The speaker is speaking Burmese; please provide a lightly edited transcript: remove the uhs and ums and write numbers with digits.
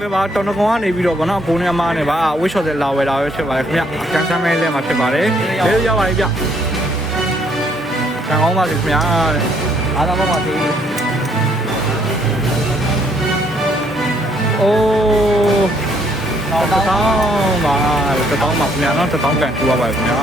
ကဲပါတောင်တကွန်ကနေပြီးတော့ဗောနော်ကိုနေအမားနဲ့ပါဝစ်ရှော့တဲ့လာဝယ်တာပဲဖြစ်ပါတယ်ခင်ဗျကန်ဆန်းမဲလဲမှာဖြစ်ပါတယ်လေးရောက်ပါပြီဗျကံကောင်းပါစေခင်ဗျာတဲ့အားသာပါပါသေးအိုးတော့တောင်းပါခင်ဗျာနော်တောင်းကန်ထူပါပါခင်ဗျာ